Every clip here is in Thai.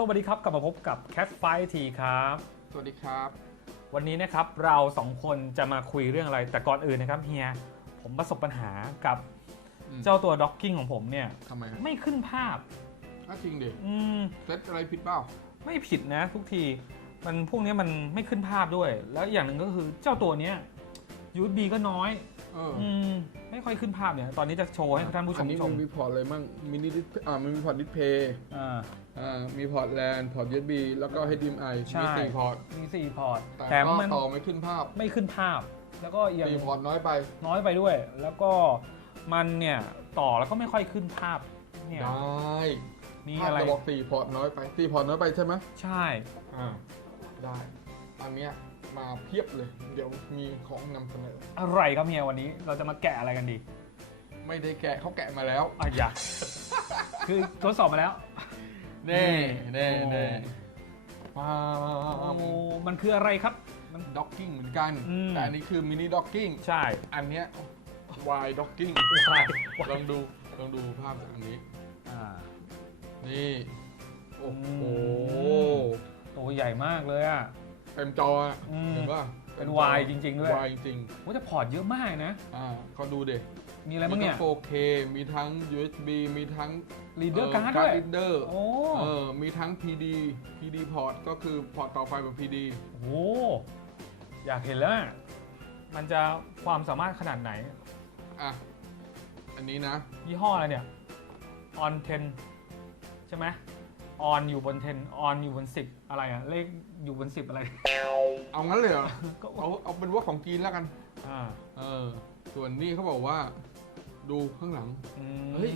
สวัสดีครับกลับมาพบกับ Cat Fight ทีครับ สวัสดีครับ วันนี้นะครับเราสองคนจะมาคุยเรื่องอะไร แต่ก่อนอื่นนะครับเฮียผมประสบปัญหากับอืม เจ้าตัวด็อกกิ้งของผมเนี่ย ทำไมฮะไม่ขึ้นภาพ อ้าวจริงดิอืม เซตอะไรผิดเปล่าไม่ผิดนะทุกที มันพวกเนี้ยมันไม่ขึ้นภาพด้วย แล้วอย่างหนึ่งก็คือเจ้าตัวเนี้ย USB ก็น้อย เอออืม ไม่ค่อยขึ้นภาพเนี่ย ตอนนี้จะโชว์ให้ท่านผู้ชอัมนนี้ชมัมนมีพอร์ตอะไรมั่งมินิดิสอ่ามันมีพอร์ตดิสเพย์อ่า อ่ามีพอร์ตแลนพอร์ต USB แล้วก็ HDMI ใช่ มีสี่พอร์ตมีสี่พอร์ตแต่แต่ก็มันต่อไม่ขึ้นภาพไม่ขึ้นภาพ แล้วก็ยังสี่พอร์ตน้อยไป น้อยไปด้วย แล้วก็มันเนี่ยต่อแล้วก็ไม่ค่อยขึ้นภาพ เนี่ย ได้มีภาพอะไร จะบอกสี่พอร์ตน้อยไปสี่พอร์ตน้อยไปใช่ไหมใช่ อ่าได้ อันเนี้ยมาเพียบเลย เดี๋ยวมีของนำเสนอ อะไรครับเฮียวันนี้เราจะมาแกะอะไรกันดีไม่ได้แกะเขาแกะมาแล้ว อะอย่า คือทดสอบมาแล้ว เน่เน่โอ้เน่ว้าโอ้วมันคืออะไรครับ มัน ด็อกกิ้งเหมือนกัน อืม แต่อันนี้คือมินิด็อกกิ้ง ใช่ อันเนี้ย wide docking วายลองดู ลองดูภาพจากอันนี้ อ่า นี่ โอ้โห อืมตัวใหญ่มากเลยอะ เต็มจออะอืมเห็นป่ะเป็นวายจริงๆด้วย วายจริงโอ้แต่พอร์ตเยอะมากนะ ๆอ่าเขาดูเด็ มีอะไรบ้างเนี่ยทั้ง 4K มีทั้ง USB มีทั้งลีดเดอร์การ์ดการ์ด้วยดรีดเดอร์โอ้เออมีทั้ง PD PD port ก็คือพอร์ตต่อไฟแบบ PD โห อยากเห็นแล้วอะมันจะความสามารถขนาดไหน อะ อันนี้นะ ยี่ห้ออะไรเนี่ย on 10 ใช่ไหม on อยู่บน 10 on อยู่บน 10 อะไรอะเลขอยู่บน 10 อะไร เอางั้นเลยเหรอ ก็เอาเอาเป็นว่าของจีนแล้วกัน อ่า เออ ส่วนนี้เขาบอกว่า ดูข้างหลัง อืมเฮ้ย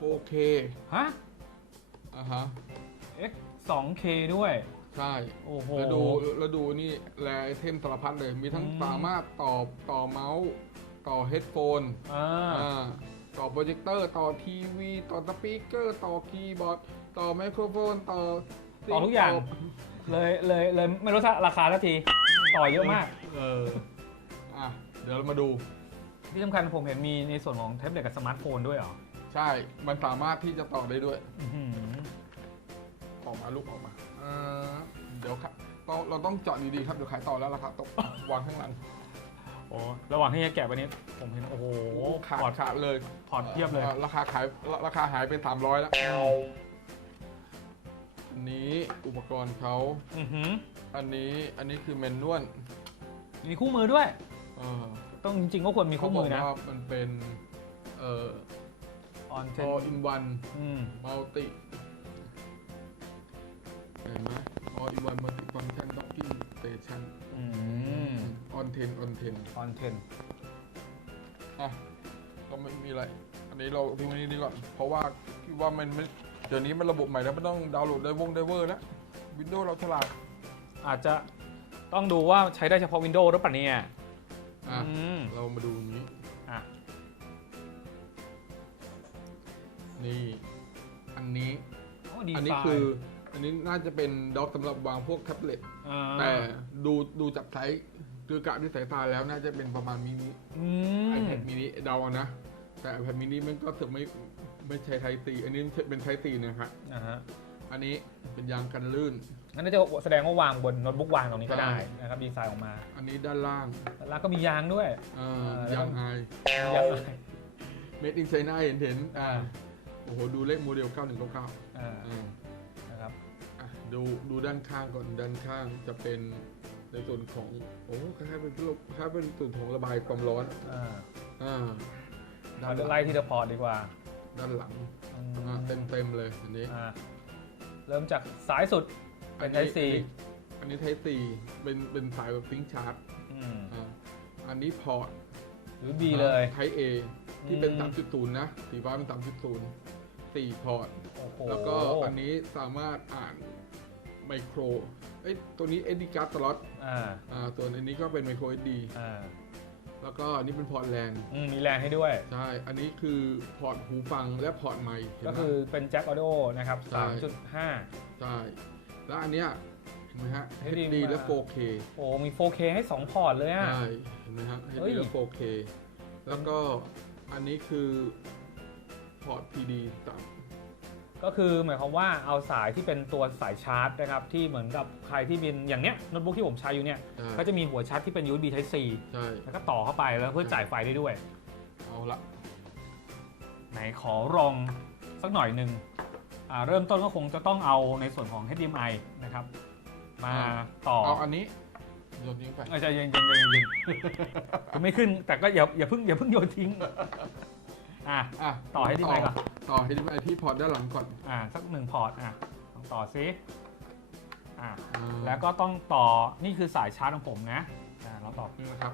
4K ฮะ อะฮะ X 2K ด้วย ใช่ โอ้โห แล้วดูแล้วดูนี่แลไอเทมสารพัดเลย มีทั้งอืม สามารถต่อต่อเมาส์ต่อเฮดโฟนอ่าอ่าต่อโปรเจคเตอร์ต่อทีวี ต่อสปีกเกอร์ ต่อคีย์บอร์ด ต่อไมโครโฟน ต่อต่อทุกอย่าง เลยเลยเลยไม่รู้ราคาสักที ต่อเยอะมาก เอออะ เดี๋ยวเรามาดู ที่สำคัญผมเห็นมีในส่วนของแท็บเล็ตกับสมาร์ทโฟนด้วยเหรอใช่ มันสามารถที่จะต่อได้ด้วย อื้อหือออกมาลูกออกมาอ่าเดี๋ยวค่ะต้องเราต้องเจาะดีๆครับ เดี๋ยวขายต่อแล้วราคาตก วางข้างหลังโอ้ระหว่างที่จะแกะไปนี้ ผมเห็น โอ้โหขาดพอร์ตขาดเลยพอร์ตเพียบเลยอ่อราคาขายราคาหายเป็น 300 แล้วอันนี้อุปกรณ์เขาอือหืออันนี้อันนี้คือเมนนวลมีคู่มือด้วย เออ ต้องจริงๆก็ควรมีเขาคู่บมือกอนะ ว่ามันเป็นเอ่อ on อ10 in one อืม multi เห็นไหม all in one multi function docking station อืม on 10 on 10 on อะก็ไม่มีอะไร อันนี้เราทิ้งไว้นี่ดีก่อน เพราะว่าคิดว่ามันไม่เดี๋ยวนี้มันระบบใหม่แล้วไม่ต้องดาวน์โหลดไดวงไดเวอร์แล้ววินโดว์เราฉลาด10อาจจะต้องดูว่าใช้ได้เฉพาะ Windows หรือเปล่าเนี่ยอะอื มเรามาดูอย่างนี้ อะนี่ อันนี้ โอ้ดีอันไซนี้น์คือ อันนี้น่าจะเป็นด็อกสำหรับวางพวกแท็บเล็ต อ่าแต่ดูดูจากไซส์คือกะด้วยสายตาแล้วน่าจะเป็นประมาณมินิอืมไอแพดมินิเดาเอานะ แต่ไอแพดมินิมันก็ถึงไม่ไม่ใช่ไทตีอันนี้เป็นไทตีนะครับ อ่าฮะ อันนี้เป็นยางกันลื่นงั้นน่าจะแสดงว่าวางบนโน้ตบุ๊กวางตรงนี้ก็ได้ใช่ นะครับดีไซน์ออกมาอันนี้ด้านล่างแล้วก็มียางด้วย เอ่อเออ ยางไฮมียางอะไรเมดอินไชน่าเห็นเห็นอ่าโอ้โห ดูเลขโมเดล 9199อ่าอ่า นะครับอะดูดูด้านข้างก่อนด้านข้างจะเป็นในส่วนของโอ้คล้ายๆเป็นรูปคล้ายๆเป็นส่วนของระบายความร้อนอ่าอ่าด้าเรานหจะลังไล่ที่เดอะพอร์ตดีกว่าด้านหลังอือ่ามเต็มเต็มๆเลยอันนี้อ่า เริ่มจากซ้ายสุดเป็น Type C อันนี้ไทป์ C เป็นเป็นสายแบบฟิงชาร์จอืมอ่าอันนี้พอร์ตหรือ B เลยไทป์ A ที่เป็นอืม3.0 นะสีฟ้าเป็น 3.0สี่พอร์ตโอ้โหแล้วก็อันนี้สามารถอ่านไมโครเอ้ยตัวนี้ SD card slot อ่าอ่าส่วนอันนี้ก็เป็นไมโคร SD อ่า แล้วก็อันนี้เป็นพอร์ตแลนอืมมีแรงให้ด้วย ใช่อันนี้คือพอร์ตหูฟังและพอร์ตไมค์เห็นก็ไหม คือเป็นแจ็คออดิโอนะครับ ใช่ 3.5 ใช่แล้วอันเนี้ยเห็นไหมฮะ HD HD และ มา 4K โอ้มี 4K ให้ 2 พอร์ตเลยอะ ใช่เห็นไหมฮะ เฮ้ HD ย และ 4K แล้วก็อันนี้คือพอร์ต PD ต่ำ ก็คือหมายความว่าเอาสายที่เป็นตัวสายชาร์จนะครับที่เหมือนกับใครที่เป็นอย่างเนี้ยโน้ตบุ๊กที่ผมใช้อยู่เนี่ยใช่ ก็จะมีหัวชาร์จที่เป็น USB Type C ใช่ แล้วก็ต่อเข้าไปแล้วเพื่อจ่ายไฟได้ด้วย เอาละไหนขอลองสักหน่อยหนึ่งอ่าเริ่มต้นก็คงจะต้องเอาในส่วนของ HDMI นะครับมาต่อเอาอันนี้โยนทิ้งไป เออใจเย็นๆใจเย็นๆจะไม่ขึ้นแต่ก็อย่าอย่าเพิ่งอย่าเพิ่งโยนทิ้งอะ อะต่อให้ที่ไหนก่อน ต่อให้ที่ไหนที่พอร์ตด้านหลังก่อนอ่าสักหนึ่งพอร์ตอะลองต่อซิอ่าอ่าแล้วก็ต้องต่อนี่คือสายชาร์จของผมนะอ่าเราต่อนี่นะครับ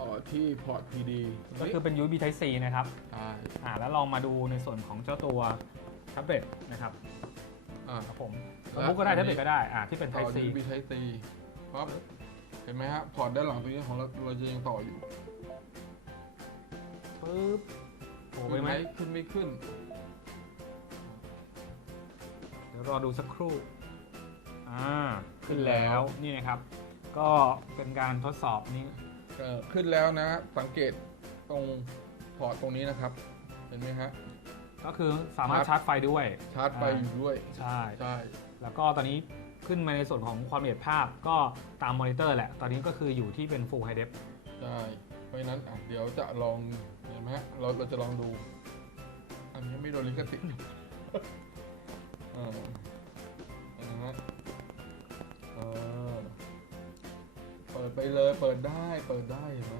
ต่อที่พอร์ต PD ก็คือเป็น USB Type C นะครับใช่อ่าแล้วลองมาดูในส่วนของเจ้าตัวแท็บเล็ตนะครับอ่า ครับผมแล้โน้วตบุ๊กก็ได้อันแท็บนี้ เล็ตก็ได้อ่าที่เป็น ต่อ Type C USB Type C ปั๊บเห็นไหมฮะพอร์ตด้านหลังตรงนี้ของเราเราจะยังต่ออยู่ปึ๊บโอ้ไปขึ้นไหไหมมขึ้นไม่ขึ้น เดี๋ยวรอดูสักครู่ อ่าขึ้นแล้วนี่นะครับ ก็เป็นการทดสอบนี่เอ่อขึ้นแล้วนะ สังเกตตรงพอร์ตตรงนี้นะครับ เห็นไหมฮะ ก็คือสามารถชาร์จไฟด้วย ชาร์จไฟอยู่ด้วย ใช่ ใช่ แล้วก็ตอนนี้ขึ้นมาในส่วนของความละเอียดภาพก็ตามมอนิเตอร์แหละ ตอนนี้ก็คืออยู่ที่เป็น Full High Def ใช่ เพราะฉะนั้นอะเดี๋ยวจะลองเห็น ไหมฮะเราเราจะลองดู อันนี้ไม่โดนลิขสิทธิ์เออเห็นไหมฮะเออเปิดไปเลยเปิดได้เปิดได้เห็นไหม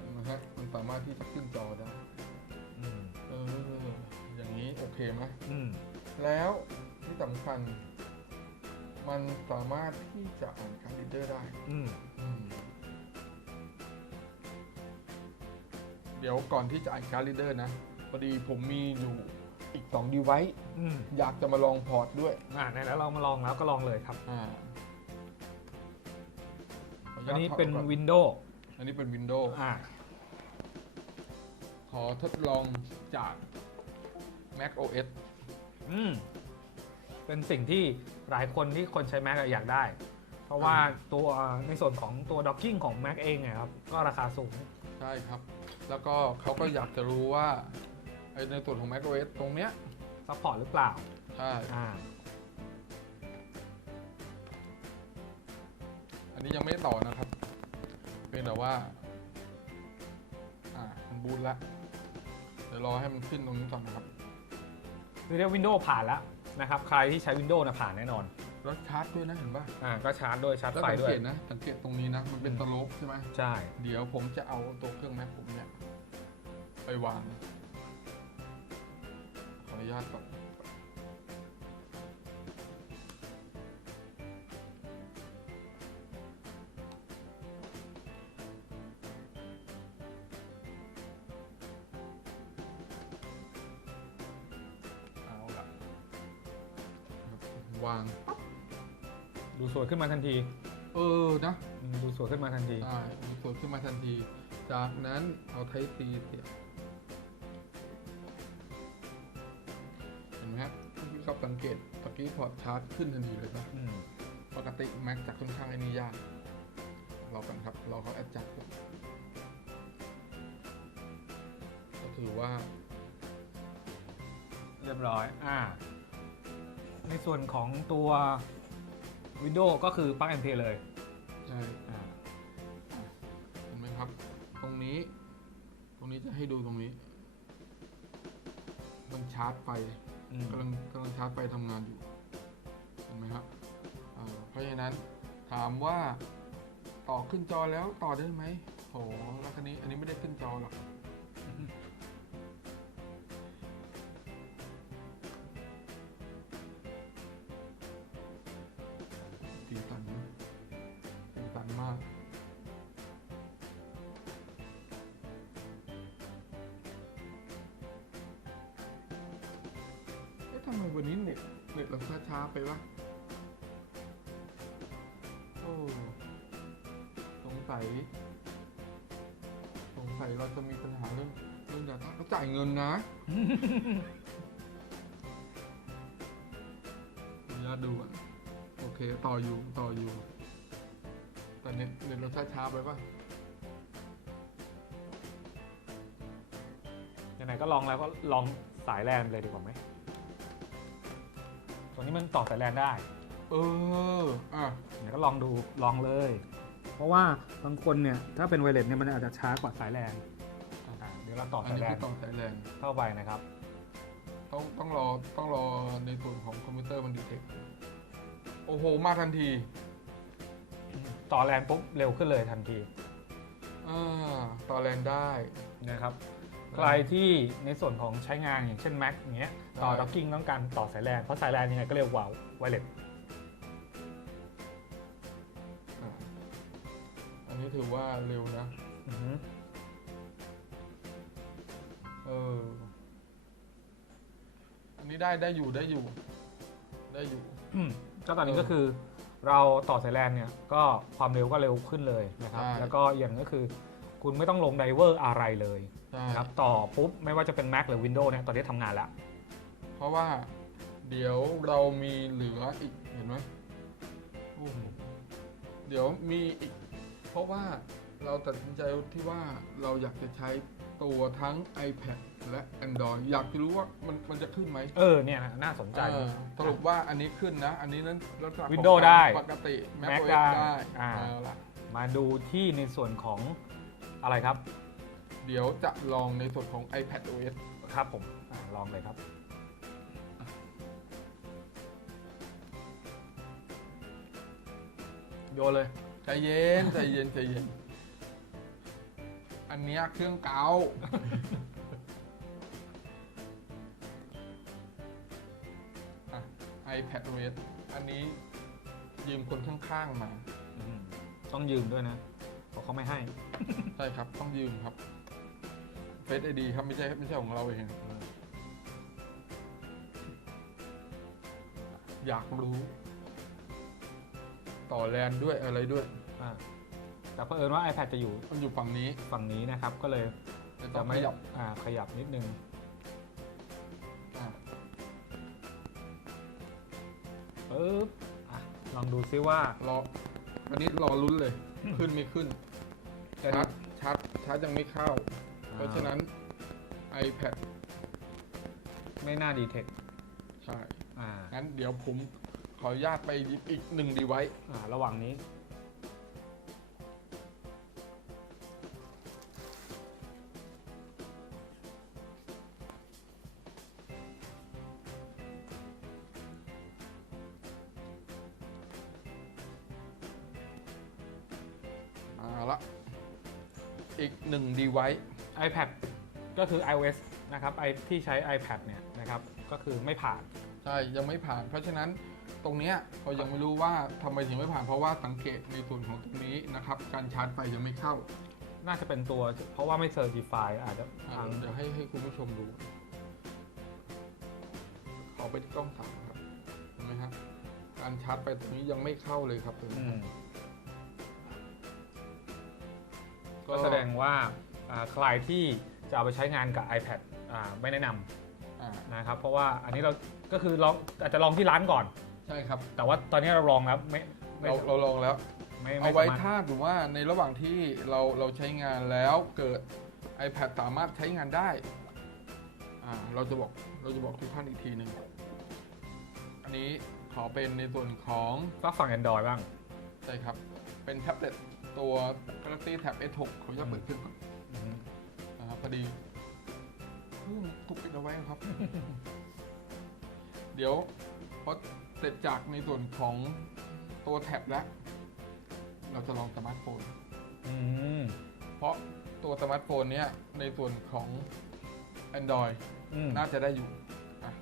เห็นไหมฮะมันสามารถที่จะขึ้นจอได้อืมเอออย่างนี้โอเคไหมอืมแล้วที่สำคัญ มันสามารถที่จะอ่านการ์ดรีดเดอร์ได้ อืม เดี๋ยวก่อนที่จะอ่านการ์ดรีดเดอร์นะพอดีผมมีอยู่อีก2 device อืมอยากจะมาลองพอร์ตด้วยอ่าไหนแล้วเรามาลองแล้วก็ลองเลยครับ อ่าขอออันญาตนี้ถอดเป็นก่อ Windows อันนี้เป็น Windows อ่าขอทดลองจาก Mac OS อืมเป็นสิ่งที่หลายคนที่คนใช้ Mac อะอยากได้ เพราะว่าตัวในส่วนของตัว docking ของ Mac เองเนี่ยครับ ก็ราคาสูง ใช่ครับ แล้วก็เขาก็อยากจะรู้ว่าไอ้ในส่วนของ Mac OS ตรงเนี้ยซัพพอร์ตหรือเปล่าใช่อ่าอันนี้ยังไม่ได้ต่อนะครับ เป็นแต่ว่า อ่ามันบูตแล้วเดี๋ยวรอให้มันขึ้นตรงนี้ก่อนนะครับคือเรียก Windows ผ่านแล้วนะครับ ใครที่ใช้ Windows นะผ่านแน่นอน แล้วชาร์จด้วยนะเห็นป่ะอ่าก็ชาร์จด้วยชาร์จแล้วไฟสังด้วเกย ตนะสังเกตตรงนี้นะ มันเป็นสโลปใช่ไหมใช่ เดี๋ยวผมจะเอาตัวเครื่องแม็กผมเนี่ย ไปวาง ขออนุญาตก่อนเอาละวาง ดูสวยขึ้นมาทันที เออนะอืมดูสวยขึ้นมาทันทีได้มีส่วนขึ้นมาทันที จากนั้นเอาไทซีเสียบ เกตตะกี้พอร์ตชาร์จขึ้นทันทีเลยปะอืมปกติแม็กจะค่อนข้างไอ้นี่ยากรอกันครับรอเขาแอดจัดก่อนก็ถือว่า เรียบร้อย อ่า ในส่วนของตัว Windows ก็คือ Plug and Play เลย ใช่อ่า เห็นไหมครับ ตรงนี้ ตรงนี้จะให้ดูตรงนี้ มันชาร์จไฟ อืม กำลังกำลังชาร์จไปทำงานอยู่เห็นไหมครับอ่าเพราะฉะนั้นถามว่าต่อขึ้นจอแล้วต่อได้ไหมโหแล้วคันนี้อันนี้ไม่ได้ขึ้นจอหรอก เราจะมีปัญหาเรื่องเรื่องดาต้าก็จ่ายเงินนะขออนุญาตดูก่อนโอเค ต่ออยู่ต่ออยู่ แต่เน็ตเน็ตเราช้าๆไปปะยังไงก็ลองแล้วก็ลองสายแลนเลยดีกว่าไหมตัวนี้มันต่อสายแลนได้เออ อะเดี๋ยวก็ลองดูลองเลย เพราะว่าบางคนเนี่ยถ้าเป็นไวเลสเนี่ยมันอาจจะช้ากว่าสายแลนอะเดี๋ยวเราต่ออันสายนี้แลคืนอต้องใช้แรงเข้าไปนะครับต้องต้องรอต้องรอในส่วนของคอมพิวเตอร์มันดีเทคโอ้โห มาทันทีต่อแลนปุ๊บเร็วขึ้นเลยทันทีอ่าต่อแรงได้ นะครับใครที่ในส่วนของใช้งานอย่างเช่น Mac อย่างเงี้ยต่อใช่ ด็อกกิ้งต้องการต่อสายแลนเพราะสายแลนยังไงก็เร็วกว่าไวเลส นนี้ถือว่าเร็วนะเออ อันนี้ได้ได้อยู่ได้อยู่ ได้อยู่ ก็ตอนนี้เออก็คือเราต่อสายแลนเนี่ยก็ความเร็วก็เร็วขึ้นเลยนะครับ ใช่ แล้วก็อย่างก็คือ คุณไม่ต้องลงไดเวอร์อะไรเลยใช่นะครับต่อปุ๊บไม่ว่าจะเป็น Mac หรือ Windows เนี่ยตอนนี้ทำงานแล้ว เพราะว่า เดี๋ยวเรามีเหลืออีกเห็นไหมโอ้โหเดี๋ยวมีอีก เพราะว่าเราตัดสินใจที่ว่าเราอยากจะใช้ตัวทั้ง iPad และ Android อยากจะรู้ว่ามันมันจะขึ้นไหมเออเนี่ยนะน่าสนใจ เออสรุปว่าอันนี้ขึ้นนะ อันนี้นั้นลักษณะของ Windows การได้ปกติ Mac Mac OS ได้ได้อ่า เอาละมาดูที่ในส่วนของอะไรครับเดี๋ยวจะลองในส่วนของ iPad OS ครับผมอาลองเลยครับ โยนเลย ใจเย็นใจเย็นใจเย็น อันเนี้ยเครื่องเก่าอะ iPad OS อันนี้ยืมคนข้างๆมา อืมต้องยืมด้วยนะเพราะเขาไม่ให้ ใช่ครับ ต้องยืมครับเฟซไอดีครับไม่ใช่ไม่ใช่ของเราเอง อยากรู้ ต่อแลนด้วยอะไรด้วย อ่าแต่เผอิญว่า iPad จะอยู่มันอยู่ฝั่งนี้ฝั่งนี้นะครับ ก็เลยแต่ต้จะองขไม่ยับอ่าขยับนิดนึง อะปึ๊บอะลองดูซิว่า รออันนี้รอลุ้นเลย ขึ้นไม่ขึ้นจะชาร์จชาร์จชาร์จยังไม่เข้าเพราะฉะนั้น iPad ไม่น่าดีเทค ใช่ อ่า งั้นเดี๋ยวผม ขออนุญาตไปหยิบอีกหนึ่งดีไว้ อ่าระหว่างนี้ มาละ อีกหนึ่งดีไว้ iPad ก็คือ iOS นะครับไอที่ใช้ iPad เนี่ยนะครับ ก็คือไม่ผ่าน ใช่ ยังไม่ผ่าน เพราะฉะนั้น ตรงเนี้ยเรายังไม่รู้ว่าทำไมถึงไม่ผ่านเพราะว่าสังเกตในส่วนของตรงนี้นะครับ การชาร์จไฟยังไม่เข้าน่าจะเป็นตัวเพราะว่าไม่ Certify อาจจะอะทางเดี๋ยวให้ให้คุณผู้ชมดูขอไปที่กล้องสามครับเห็นไหมครับการชาร์จไฟตรงนี้ยังไม่เข้าเลยครับตรงอืนี้มก็แสดงว่าอ่าใครที่จะเอาไปใช้งานกับ iPad อ่าไม่แนะนอ่าำนะครับเพราะว่าอันนี้เราก็คือลองอาจจะลองที่ร้านก่อน ใช่ครับแต่ว่าตอนนี้เราลองแล้วไม่ไม่เราเราลองแล้ว ไม่เอาไม่ไว้สามารถถ้าถือว่าในระหว่างที่เราเราใช้งานแล้วเกิด iPad สามารถใช้งานได้อ่าเราจะบอกเราจะบอกทุกท่านอีกทีหนึ่งอันนี้ขอเป็นในส่วนของก็ฝั่ง Android บ้าง ใช่ครับ เป็นแท็บเล็ตตัว Galaxy Tab S6 เขาจะเปิดขึ้นก่อนอืมอ่าพอดีอืมถูกปิดเอาไว้ครับ เดี๋ยวพอ เสร็จจากในส่วนของตัวแท็บแล้ว เราจะลองสมาร์ทโฟน อืมเพราะตัวสมาร์ทโฟนเนี้ยในส่วนของ Android อืมน่าจะได้อยู่อะ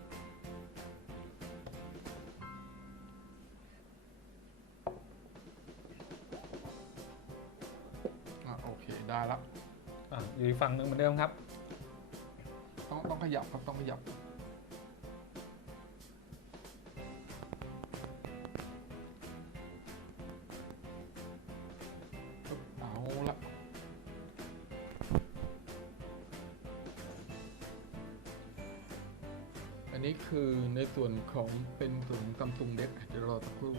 อะโอเคได้แล้วอะอยู่อีกฝั่งหนึ่งเหมือนเดิมครับ ต้องต้องขยับครับต้องขยับปึ๊บ ของเป็นส่วนซัมซุงเด็กเดี๋ยวรอสักครู่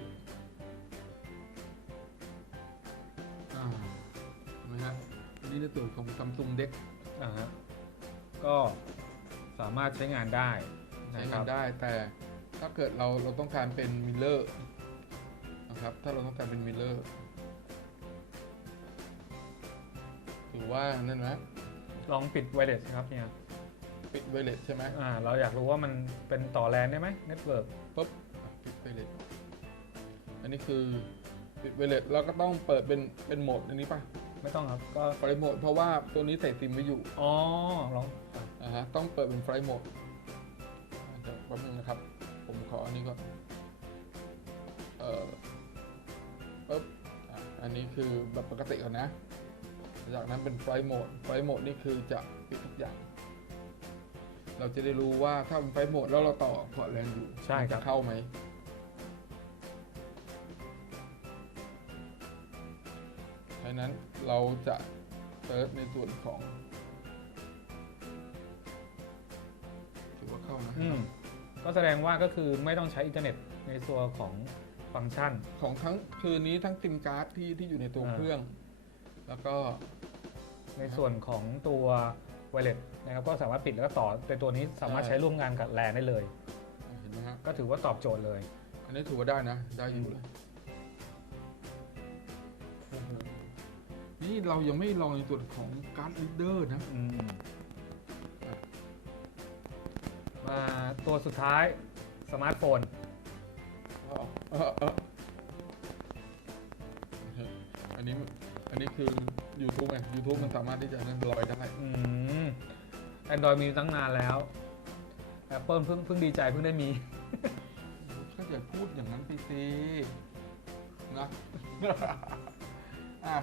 อ่าเห็นไหมฮะอันนี้ในส่วนของซัมซุงเด็กอ่าฮะก็สามารถใช้งานได้ใช้นะคงารับนได้แต่ถ้าเกิดเราเราต้องการเป็นมิลเลอร์นะครับถ้าเราต้องการเป็นมิลเลอร์ถือว่านั่นนะลองปิดไวเลสครับเนี่ย ปิดไวเลสใช่ไหมอ่าเราอยากรู้ว่ามันเป็นต่อแลนได้ไหมเน็ตเวิร์กปุ๊บอะปิดไวเลสอันนี้คือปิดไวเลสเราก็ต้องเปิดเป็นเป็นโหมดอันนี้ป่ะไม่ต้องครับก็ไฟโหมดเพราะว่าตัวนี้ใส่ซิมไว้อยู่อ๋อลองนะฮะต้องเปิดเป็นไฟโหมดเดี๋ยวแป๊บนึงนะครับ ผมขออันนี้ก่อนเอ่อปุ๊บอะอันนี้คือแบบปกติก่อนนะ จากนั้นเป็นไฟโหมดไฟโหมดนี่คือจะปิดทุกอย่าง เราจะได้รู้ว่าถ้าเป็นไฟโหมดแล้วเราต่อพอร์ตแลนอยู่ใช่มันครัจะบเข้าไหม ดังนั้นเราจะเซิร์ชในส่วนของถือว่าเข้านะ อืมก็แสดงว่าก็คือไม่ต้องใช้อินเทอร์เน็ตในตัวของฟังก์ชัน ของทั้งคืนนี้ทั้งซิมการ์ดที่ที่อยู่ในตัวอ่า เครื่อง แล้วก็ในส่วนของตัวไวเลส นะครับก็สามารถปิดแล้วก็ต่อในตัวนี้สามารถใช้ร่วมงานกับแลนได้เลย เห็นไหมฮะก็ถือว่าตอบโจทย์เลย อันนี้ถือว่าได้นะ ได้อยู่เลยโอ้โหนี่เรายังไม่ลองในส่วนของการ์ดลีดเดอร์นะอืมมาตัวสุดท้ายสมาร์ทโฟน เออเออเอออันนี้อันนี้คือ YouTube ไง YouTube มันสามารถที่จะนั่นลอยได้ อืม Android มีตั้งนานแล้ว Apple เพิ่งเพิ่งดีใจเพิ่งได้มี ก็อย่าพูดอย่างนั้นไปสินะ อะ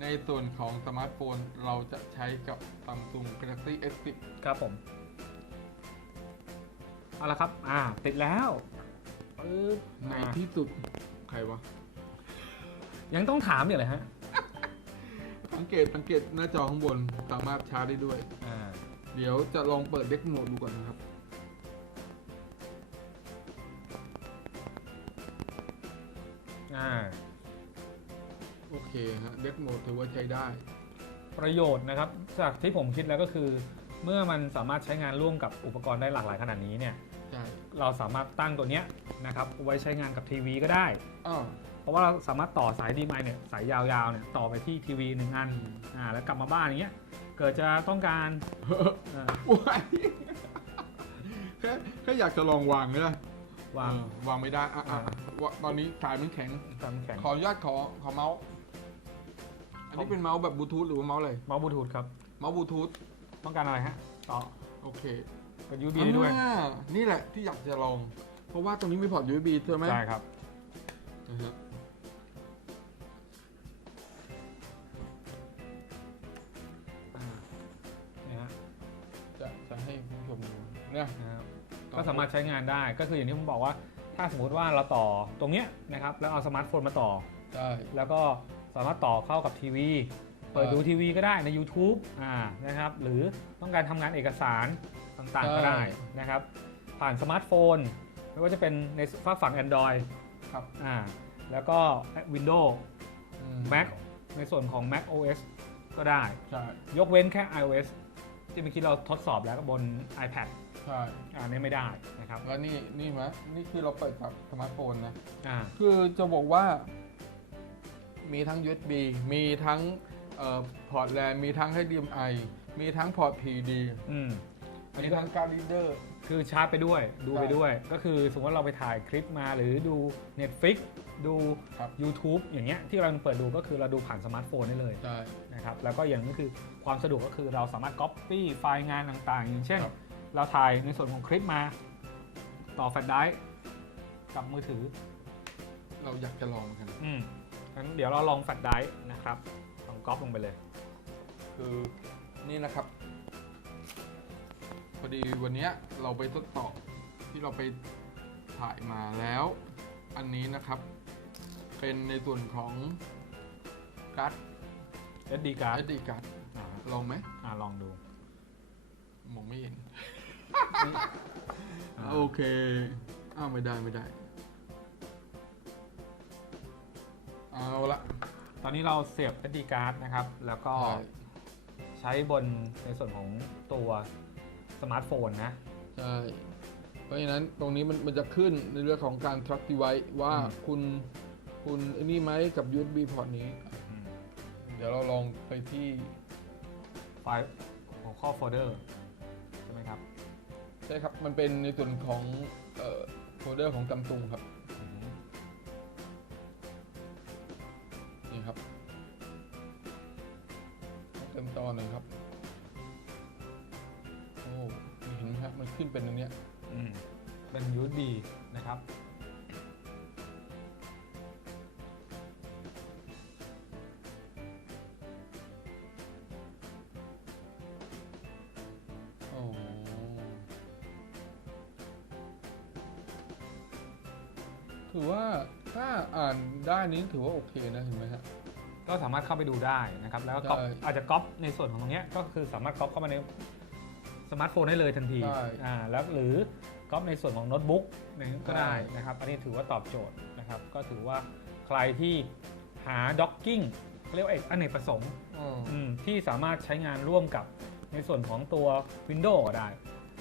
ในส่วนของสมาร์ทโฟนเราจะใช้กับ Samsung Galaxy S10 ครับผม เอาละครับ อ่า ติดแล้วปึ๊บในอ่าที่สุด ใครวะ ยังต้องถามอยู่เลยฮะ สังเกตสังเกตหน้าจอข้างบนสามารถชาร์จได้ด้วย อ่า เดี๋ยวจะลองเปิดเด็กโหมดดูก่อนนะครับ อ่า โอเคฮะเด็กโหมดถือว่าใช้ได้ ประโยชน์นะครับ จากที่ผมคิดแล้วก็คือ เมื่อมันสามารถใช้งานร่วมกับอุปกรณ์ได้หลากหลายขนาดนี้เนี่ย ใช่เราสามารถตั้งตัวเนี้ยนะครับไว้ใช้งานกับทีวีก็ได้ อ้าวเพราะว่าเราสามารถต่อสายดีไมเนี่ยสายยาวๆเนี่ยต่อไปที่ทีวีหนึ่งอันอ่าแล้วกลับมาบ้านอย่างเงี้ย เกิดจะต้องการอ่าว้ายแค่แค่อยากจะลองวางเลยนะวางเออวางไม่ได้อะอะอะวะตอนนี้สายมันแข็ง ตามแข็งขออนุญาตขอขอเมาส์ อันนี้เป็นเมาส์แบบบลูทูธหรือว่าเมาส์อะไร เมาส์บลูทูธครับ เมาส์บลูทูธ ต้องการอะไรฮะต่อโอเคเป็น USB ได้ด้วยอ่านี่แหละที่อยากจะลอง เพราะว่าตรงนี้มีพอร์ต USB ใช่ไหมใช่ครับ นะฮะ ใช้งานได้ก็คืออย่างที่ผมบอกว่า ถ้าสมมติว่าเราต่อตรงเนี้ยนะครับแล้วเอาสมาร์ทโฟนมาต่อได้แล้วก็สามารถต่อเข้ากับทีวี เปิดดูทีวีก็ได้ใน YouTube อ่านะครับหรือต้องการทำงานเอกสารต่างๆก็ได้นะครับ ผ่านสมาร์ทโฟน ไม่ว่าจะเป็นในฝากฝั่ง Android ครับอ่าแล้วก็ Windows อืม Mac ในส่วนของ Mac OS ก็ได้ ใช่ ยกเว้นแค่ iOS ที่เมื่อกี้เราทดสอบแล้วก็บน iPad ใช่อันนี้ไม่ได้นะครับแล้วนี่นี่มะนี่คือเราเปิดกับสมาร์ทโฟนนะอ่าคือจะบอกว่า มีทั้ง USB มีทั้งเอ่อพอร์ตแลนมีทั้ง HDMI มีทั้งพอร์ต PD อืมอันมีนี้ก็ทั้งการ์ดรีดเดอร์คือชาร์จไปด้วยดูใช่ไปด้วย ก็คือสมมติว่าเราไปถ่ายคลิปมาหรือดู Netflix ดูครับ YouTube อย่างเงี้ยที่เราเปิดดูก็คือเราดูผ่านสมาร์ทโฟนได้เลยใช่นะครับแล้วก็อย่างนี้คือความสะดวกก็คือเราสามารถ Copy ไฟล์งานต่างๆ อย่างเช่นครับ เราถ่ายในส่วนของคลิปมา ต่อแฟลชไดรฟ์กับมือถือ เราอยากจะลองกัน อืมงั้นเดี๋ยวเราลองแฟลชไดรฟ์นะครับลองก๊อปลงไปเลย คือนี่นะครับ พอดีวันเนี้ยเราไปทดสอบที่เราไปถ่ายมาแล้ว อันนี้นะครับ เป็นในส่วนของการ์ด SD card SD การ์ดอ่าลองไหมอ่าลองดู มองไม่เห็นอ่า โอเค อ้าวไม่ได้ไม่ได้ เอาละ ตอนนี้เราเสียบ SD card นะครับ แล้วก็ใช่ใช้บนในส่วนของตัวสมาร์ทโฟนนะ ใช่ เพราะฉะนั้นตรงนี้มันมันจะขึ้นในเรื่องของการ track device ว่าอืมคุณคุณไอ้นี่ไหมกับ USB port นี้ เดี๋ยวเราลองไปที่ไฟล์ของข้อโฟลเดอร์ ช่ครับ มันเป็นในส่วนของโฟลเดอร์ของซัมซุงครับ นี่ครับ เต็มตอนเลยครับ โอ้เห็นไหมครับ มันขึ้นเป็นอย่างเนี้ย อืม เป็น USB นะครับ นได้นี้ถือว่าโอเคนะเห็นไหมฮะ ก็สามารถเข้าไปดูได้นะครับ แล้วก็ก๊อปใช่ อาจจะก๊อปในส่วนของตรงเนี้ยก็คือสามารถก๊อปเข้ามาในสมาร์ทโฟนได้เลยทันทีใช่อ่าแล้วหรือก๊อปในส่วนของโน้ตบุ๊กนะก็ได้ใช่ นะครับ อันนี้ถือว่าตอบโจทย์นะครับ ก็ถือว่าใครที่หาด็อกกิ้งเรียกว่าเอกอเนกประสงค์อ๋ออืมที่สามารถใช้งานร่วมกับในส่วนของตัว Windows ก็ได้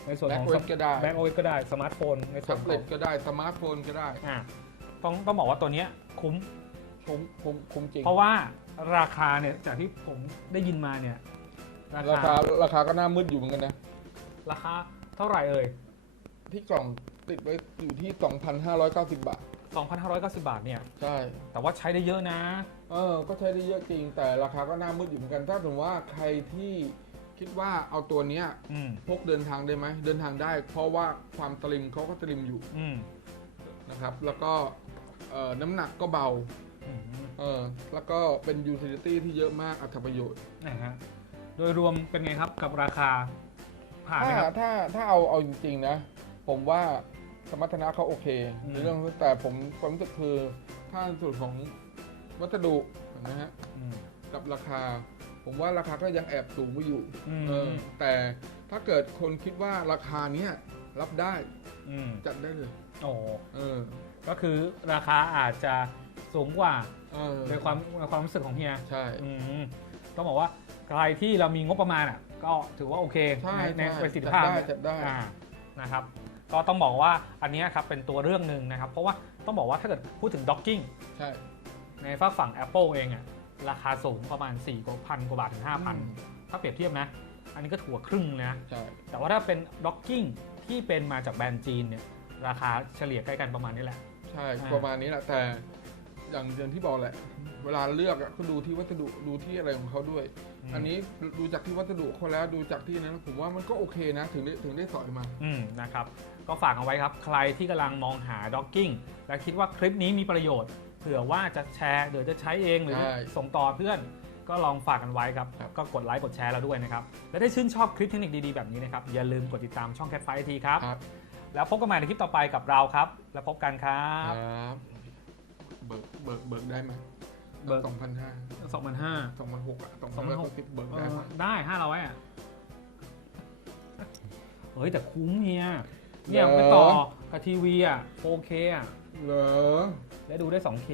ในส่วนแบ็ขคองเว็บก็ได้ แบ็กโอก็ได้สมาร์ทโฟนในส่แท็วนบขเล็อตงก็ได้ สมาร์ทโฟนก็ได้ อ่าต้องต้องบอกว่าตัวเนี้ยคุ้ม คุ้มคุ้มคุ้มจริงเพราะว่าราคาเนี่ยจากที่ผมได้ยินมาเนี่ยราราคาคาราคาก็น่ามืดอยู่เหมือนกันนะ ราคาเท่าไหร่เอ่ยที่กล่องติดไว้อยู่ที่ 2,590 บาท 2,590 บาทเนี่ย ใช่ แต่ว่าใช้ได้เยอะนะ เออ ก็ใช้ได้เยอะจริง แต่ราคาก็น่ามืดอยู่เหมือนกัน ถ้าสมมติว่าใครที่คิดว่าเอาตัวเนี้ยอืมพกเดินทางได้ไหม เดินทางได้ เพราะว่าความสลิมเขาก็สลิมอยู่อืมนะครับ แล้วก็เอ่อน้ำหนักก็เบาอืม เออแล้วก็เป็นยูทิลิตี้ที่เยอะมากอัตประโยชน์นะฮะโดยรวมเป็นไงครับกับราคาผ่านไหมถ้าครับ ถ้าถ้าเอาเอาจริง ๆ นะ ผมว่าสมรรถนะเขาโอเคอืม ในเรื่องแต่ผมความรู้สึกคือถ้าในส่วนของวัสดุนะฮะ อืม กับราคา ผมว่าราคาก็ยังแอบสูงไปอยู่อืม เออแต่ถ้าเกิดคนคิดว่าราคาเนี้ยรับได้อืมจัดได้เลย โอ้ เออ ก็คือราคาอาจจะ สูงกว่าเออในความในความรู้สึกของเฮียใช่ อืมต้องบอกว่าใครที่เรามีงบประมาณอะ ก็ถือว่าโอเคใช่ในใช่ประสิทธิภาพจัดได้จัดได้ อ่านะครับ ก็ต้องบอกว่าอันเนี้ยครับเป็นตัวเรื่องหนึ่งนะครับ เพราะว่าต้องบอกว่าถ้าเกิดพูดถึง docking ใช่ ในฝั่งฝั่ง Apple เองอะราคาสูงประมาณ4กว่าพันกว่าบาทถึงอืม 5,000 ถ้าเปรียบเทียบนะ อันนี้ก็ถือว่าครึ่งนะ ใช่ แต่ว่าถ้าเป็น docking ที่เป็นมาจากแบรนด์จีนเนี่ยราคาเฉลี่ยใกล้กันประมาณนี้แหละ ใช่ อ่า ประมาณนี้แหละ แต่ อย่างอย่างที่บอกแหละ เวลาเลือกอะก็ดูที่วัสดุดูที่อะไรของเขาด้วยมอันนี้ดูจากที่วัสดุเขาแล้วดูจากที่นั้นผมว่ามันก็โอเคนะ ถึงได้ถึงได้สอยมา อืมนะครับ ก็ฝากเอาไว้ครับ ใครที่กำลังมองหา docking และคิดว่าคลิปนี้มีประโยชน์ เผื่อว่าจะแชร์หรือจะใช้เองหรือใช่ส่งต่อเพื่อน ก็ลองฝากกันไว้ครับ ครับ ก็กดไลค์กดแชร์เราด้วยนะครับ และถ้าชื่นชอบคลิปเทคนิคดีๆแบบนี้นะครับ อย่าลืมกดติดตามช่อง Cat 5 IT ครับ ครับแล้วพบกันใหม่ในคลิปต่อไปกับเราครับ แล้วพบกันครัคบ รับ เบิกเบิกเบิกได้ไหมเบิก สองพันห้า2005สองพันหกอะสองพันหกสิบเบิกเอได้อไหมได้500อะ เฮ้ย แต่คุ้มเฮียเนี่ยไปต่อกับทีวีอะ 4K อะ เหรอ และดูได้ 2K